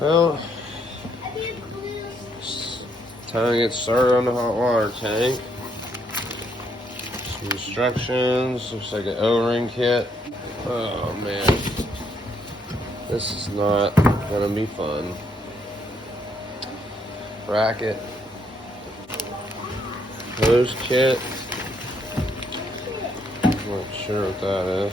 Well, it's time to get started on the hot water tank. Some instructions, looks like an O-ring kit. Oh man, this is not gonna be fun. Bracket, hose kit. Not sure what that is.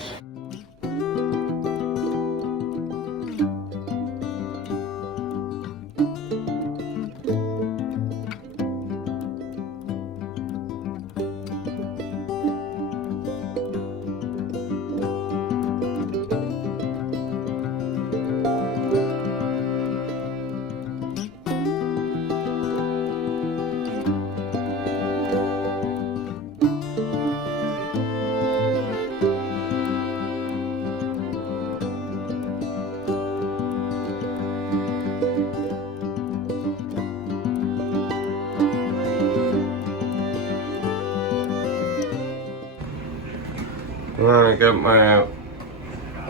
Alright, got my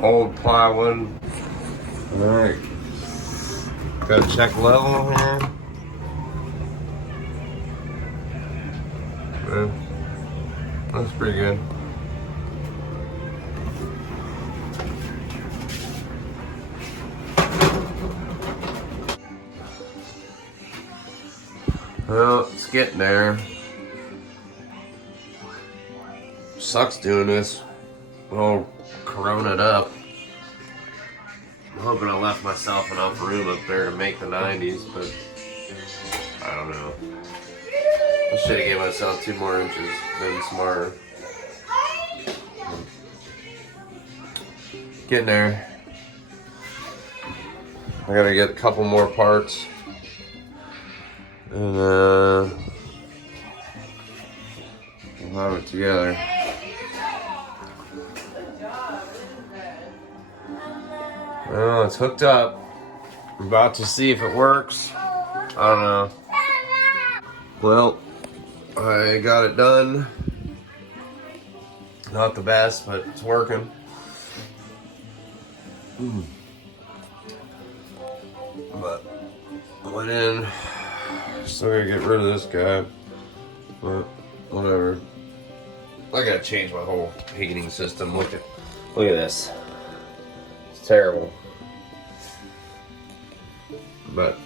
old plywood. Alright, got to check level here. Okay. That's pretty good. Well, it's getting there. Sucks doing this. All corona'd up. I'm hoping I left myself enough room up there to make the 90s, but I don't know. I should have gave myself 2 more inches, been smarter. Getting there. I gotta get a couple more parts. And we'll have it together. Well, it's hooked up. I'm about to see if it works. I don't know. Well, I got it done. Not the best, but it's working. But I went in. Still gotta get rid of this guy. But whatever. I gotta change my whole heating system. Look at this. It's terrible. But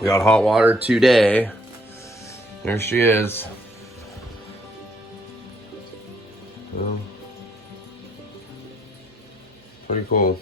we got hot water today. There she is. Well, pretty cool.